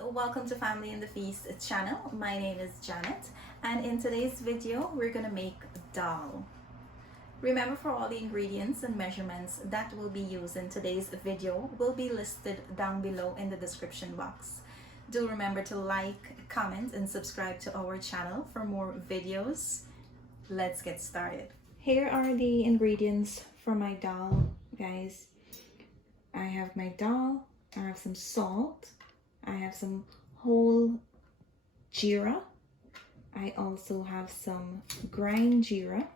welcome to Family in the Feast channel. My name is Janet, and in today's video we're gonna make dal. Remember, for all the ingredients and measurements that will be used in today's video will be listed down below in the description box. Do remember to like, comment, and subscribe to our channel for more videos. Let's get started. Here are the ingredients for my dal, guys. I have my dal, I have some salt, I have some whole Geera, I also have some grind Geera,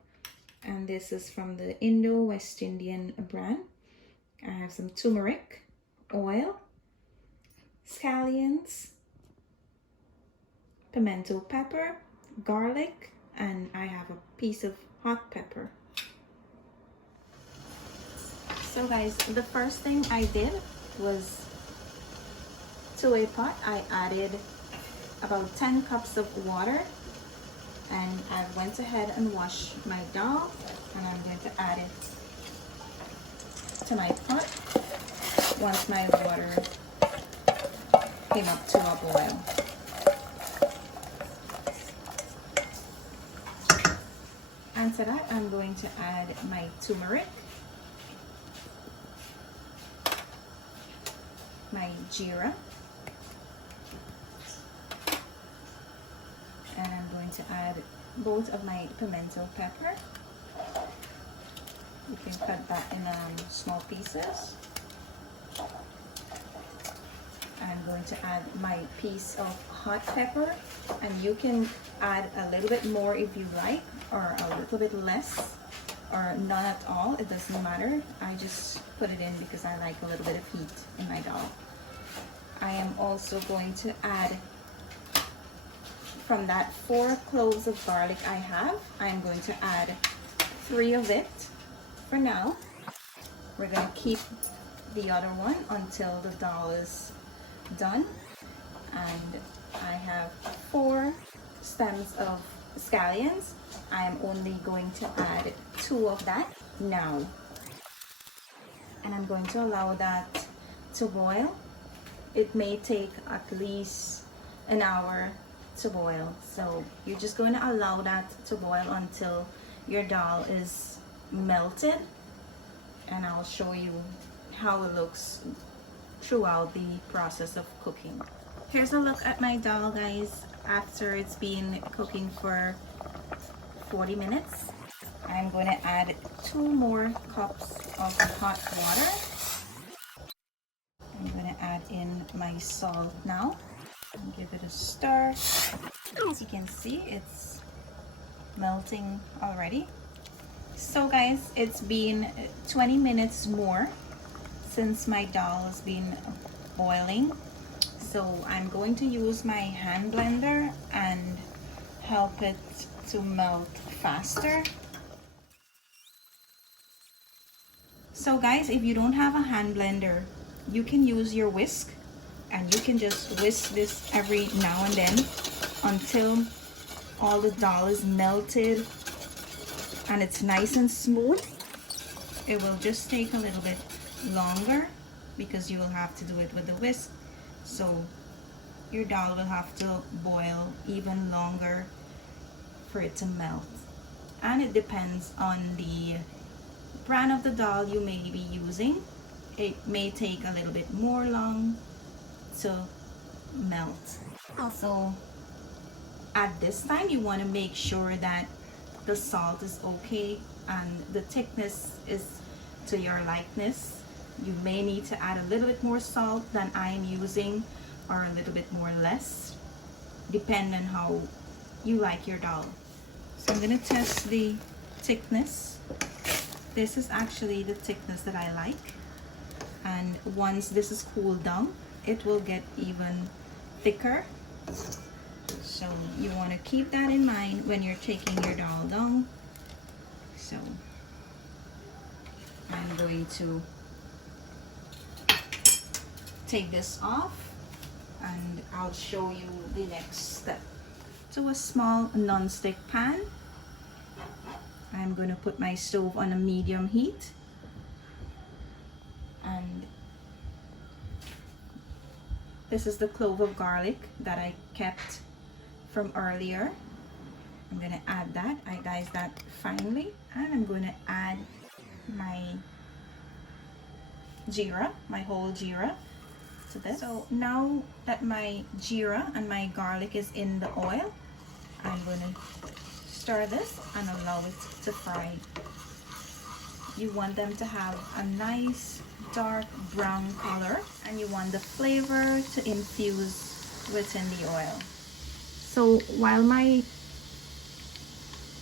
and this is from the Indo-West Indian brand. I have some turmeric, oil, scallions, pimento pepper, garlic, and I have a piece of hot pepper. So guys, the first thing I did was, to a pot I added about 10 cups of water, and I went ahead and washed my dal, and I'm going to add it to my pot once my water came up to a boil. And to that I'm going to add my turmeric, my Geera, and I'm going to add both of my pimento pepper. You can cut that in small pieces. I'm going to add my piece of hot pepper, and you can add a little bit more if you like, or a little bit less, or none at all. It doesn't matter. I just put it in because I like a little bit of heat in my dal. I am also going to add, from that 4 cloves of garlic I have, I'm going to add 3 of it for now. We're going to keep the other one until the dal is done. And I have 4 stems of scallions. I'm only going to add 2 of that now, and I'm going to allow that to boil. It may take at least an hour to boil, so you're just going to allow that to boil until your dal is melted, and I'll show you how it looks throughout the process of cooking. Here's a look at my dal, guys, after it's been cooking for 40 minutes. I'm going to add 2 more cups of hot water. I'm going to add in my salt now and give it a stir. As you can see, it's melting already. So guys, it's been 20 minutes more since my dal has been boiling. So I'm going to use my hand blender and help it to melt faster. So guys, if you don't have a hand blender, you can use your whisk, and you can just whisk this every now and then until all the dal is melted and it's nice and smooth. It will just take a little bit longer because you will have to do it with the whisk, so your dal will have to boil even longer for it to melt. And it depends on the brand of the dal you may be using. It may take a little bit more long to melt. Also, at this time you want to make sure that the salt is okay and the thickness is to your likeness. You may need to add a little bit more salt than I am using, or a little bit more less, depending on how you like your dal. So I'm going to test the thickness. This is actually the thickness that I like, and once this is cooled down, it will get even thicker. So you want to keep that in mind when you're taking your dal down. So I'm going to take this off, and I'll show you the next step. To a small non-stick pan, I'm going to put my stove on a medium heat, and This is the clove of garlic that I kept from earlier. I'm gonna add that. I diced that finely, and I'm gonna add my Geera, my whole Geera to this. So now that my Geera and my garlic is in the oil, I'm gonna stir this and allow it to fry. You want them to have a nice dark brown color, and you want the flavor to infuse within the oil. So while my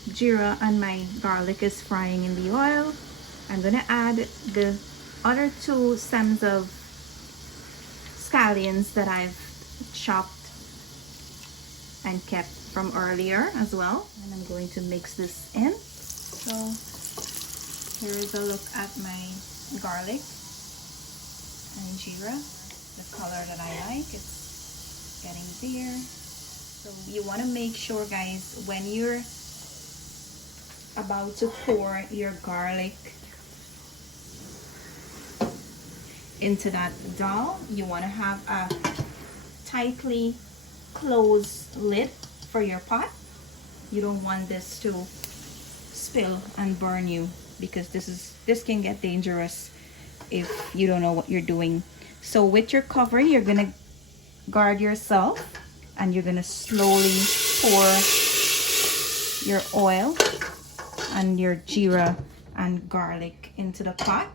Geera and my garlic is frying in the oil, I'm gonna add the other 2 stems of scallions that I've chopped and kept from earlier as well, and I'm going to mix this in. So here is a look at my garlic and Geera, the color that I like. It's getting there. So you want to make sure, guys, when you're about to pour your garlic into that dal, you want to have a tightly closed lid for your pot. You don't want this to spill and burn you, because this can get dangerous if you don't know what you're doing. So with your cover, you're gonna guard yourself, and you're gonna slowly pour your oil and your Geera and garlic into the pot,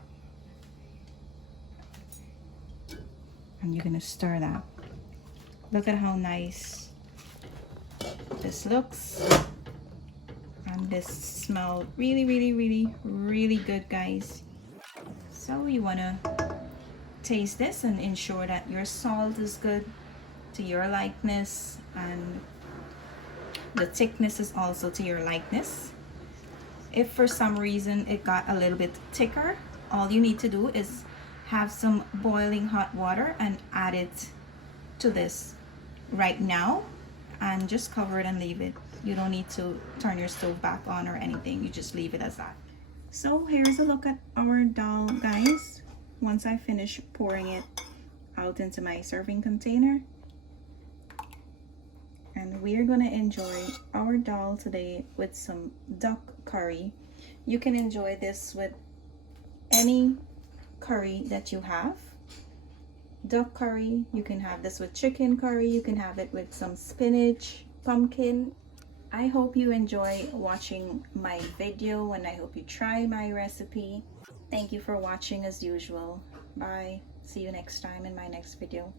and you're gonna stir that. Look at how nice this looks, and this smells really, really, really, really good, guys. So you want to taste this and ensure that your salt is good to your likeness, and the thickness is also to your likeness. If for some reason it got a little bit thicker, all you need to do is have some boiling hot water and add it to this right now, and just cover it and leave it. You don't need to turn your stove back on or anything. You just leave it as that. So here's a look at our dal, guys, once I finish pouring it out into my serving container. And we are going to enjoy our dal today with some duck curry. You can enjoy this with any curry that you have. Duck curry, you can have this with chicken curry, you can have it with some spinach, pumpkin. I hope you enjoy watching my video, and I hope you try my recipe. Thank you for watching as usual. Bye. See you next time in my next video.